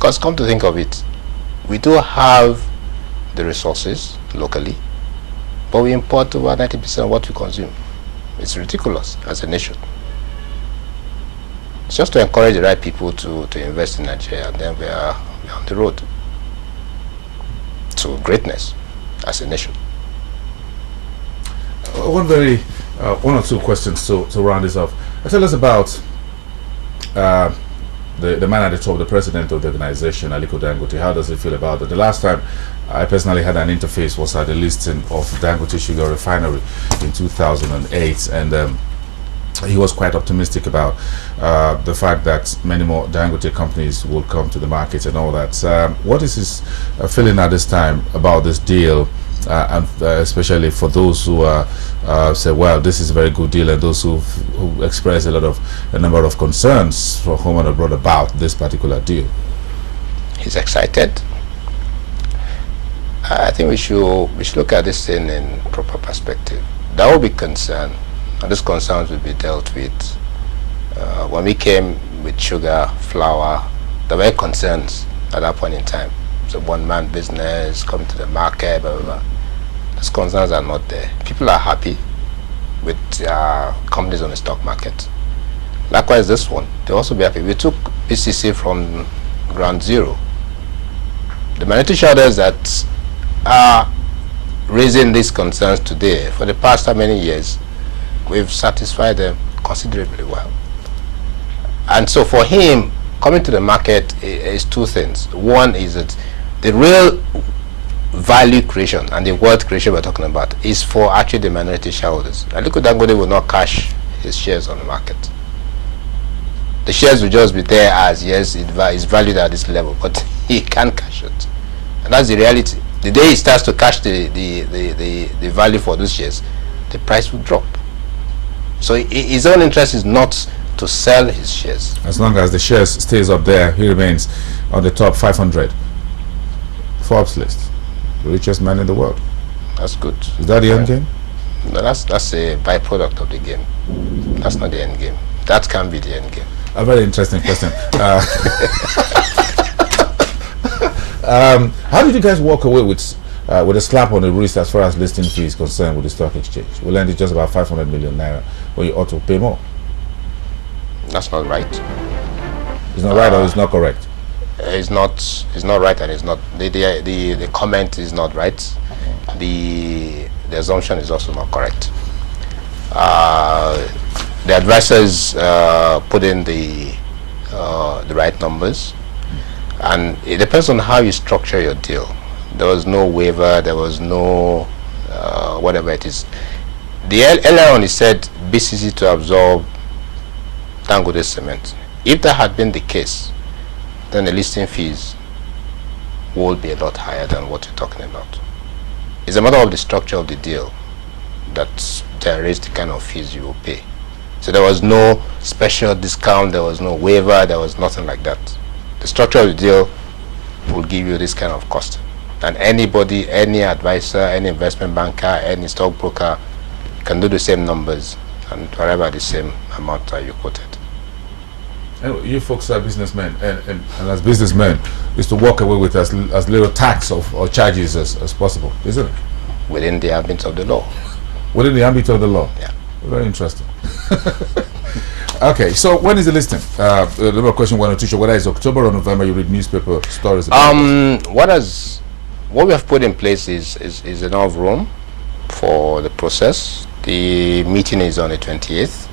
Because come to think of it, we do have the resources locally, but we import over 90% of what we consume. It's ridiculous as a nation. It's just to encourage the right people to invest in Nigeria, and then we are on the road to greatness as a nation. One or two questions to round this off. Tell us about the man at the top, the president of the organization, Aliko Dangote. How does he feel about it? The last time I personally had an interface was at the listing of Dangote Sugar Refinery in 2008, and he was quite optimistic about the fact that many more Dangote companies will come to the market and all that. What is his feeling at this time about this deal, and especially for those who say, well, this is a very good deal, and those who express a number of concerns for home and abroad about this particular deal? He's excited. I think we should look at this thing in proper perspective. There will be concern, and these concerns will be dealt with. When we came with sugar, flour, there were concerns at that point in time. It's a one-man business, coming to the market, blah, blah, blah. Those concerns are not there. People are happy with companies on the stock market. Likewise, this one, they'll also be happy. We took PCC from ground zero. The minority shareholders that are raising these concerns today, for the past how many years, we've satisfied them considerably well. And so for him, coming to the market is two things. One is that the real value creation and the wealth creation we're talking about is for actually the minority shareholders. Aliko Dangote will not cash his shares on the market. The shares will just be there as, yes, it's valued at this level, but he can't cash it. And that's the reality. The day he starts to cash the value for those shares, the price will drop. So his own interest is not to sell his shares. As long as the shares stays up there, he remains on the top 500 Forbes list, the richest man in the world. That's good. Is that the end game? No, that's a byproduct of the game. That's not the end game. That can be the end game. A very interesting question. How did you guys walk away with a slap on the wrist as far as listing fee is concerned with the stock exchange? We landed just about 500 million naira when you ought to pay more. That's not right. It's not right, or it's not correct? It's not right, and it's not the comment is not right. The assumption is also not correct. The advisors put in the right numbers, and it depends on how you structure your deal. There was no waiver, there was no whatever it is. Earlier on he said BCC to absorb Dangote Cement. If that had been the case, then the listing fees would be a lot higher than what you're talking about. It's a matter of the structure of the deal that generates the kind of fees you will pay. So there was no special discount, there was no waiver, there was nothing like that. The structure of the deal will give you this kind of cost. And anybody, any advisor, any investment banker, any stockbroker can do the same numbers and whatever the same amount that you quoted. You folks are businessmen, and as businessmen, is to walk away with as little tax or charges as possible, isn't it? Within the ambit of the law. Within the ambit of the law? Yeah. Very interesting. Okay, so when is the listing? Another question, one or two, whether it's October or November, you read newspaper stories about what we have put in place is enough room for the process. The meeting is on the 28th.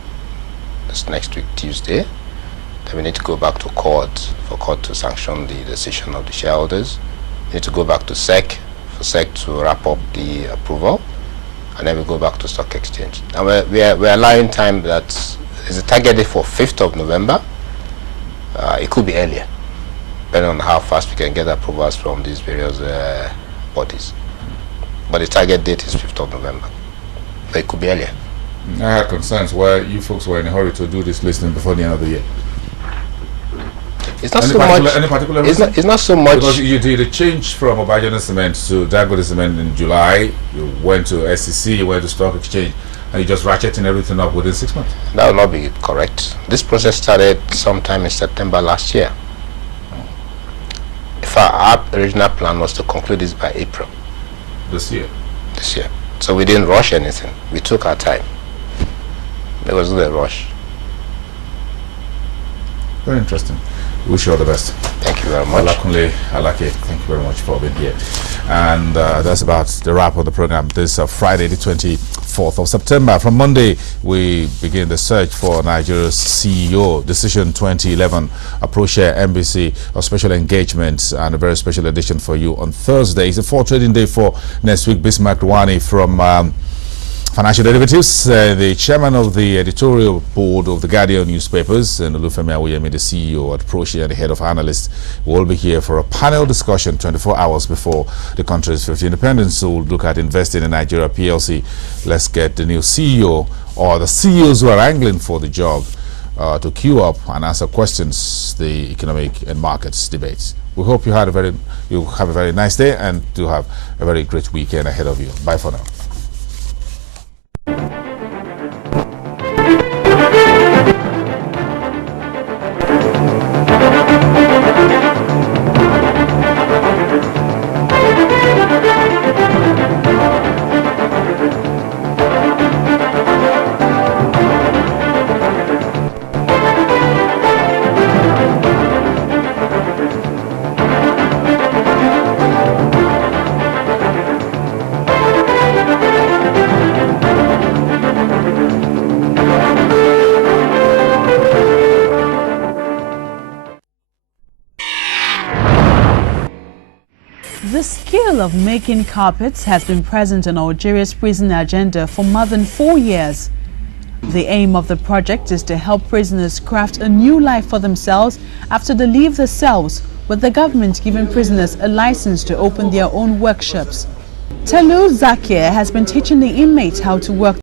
That's next week, Tuesday. Then we need to go back to court for court to sanction the decision of the shareholders. We need to go back to SEC for SEC to wrap up the approval, and then we go back to stock exchange. And we're allowing time that is a target date for 5th of November. It could be earlier, depending on how fast we can get approvals from these various bodies. But the target date is 5th of November. But it could be earlier. I had concerns why you folks were in a hurry to do this listing before the end of the year. It's not so much. Any particular reason? It's not so much. Because you did a change from Obajana Cement to Dangote Cement in July. You went to SEC, you went to Stock Exchange, and you just ratcheting everything up within 6 months. That will not be correct. This process started sometime in September last year. our original plan was to conclude this by April. This year? This year. So we didn't rush anything. We took our time. There was no rush. Very interesting. Wish you all the best. Thank you very much. Olakunle Alake, thank you very much for being here. And that's about the wrap of the program this Friday, the 24th of September. From Monday, we begin the search for Nigeria's CEO. Decision 2011, Approach Embassy, a special engagement and a very special edition for you on Thursday. It's a 4 trading day for next week. Bismarck Rwani from Financial Derivatives, the chairman of the editorial board of the Guardian newspapers, and Olufemi Awoyemi, the CEO at Proshare and the head of analysts, will be here for a panel discussion 24 hours before the country's 50th independence. So we'll look at investing in Nigeria PLC. Let's get the new CEO or the CEOs who are angling for the job to queue up and answer questions, the economic and markets debates. We hope you have a very nice day and to have a very great weekend ahead of you. Bye for now. The skill of making carpets has been present on Algeria's prison agenda for more than 4 years. The aim of the project is to help prisoners craft a new life for themselves after they leave the cells, with the government giving prisoners a license to open their own workshops. Telou Zakir has been teaching the inmates how to work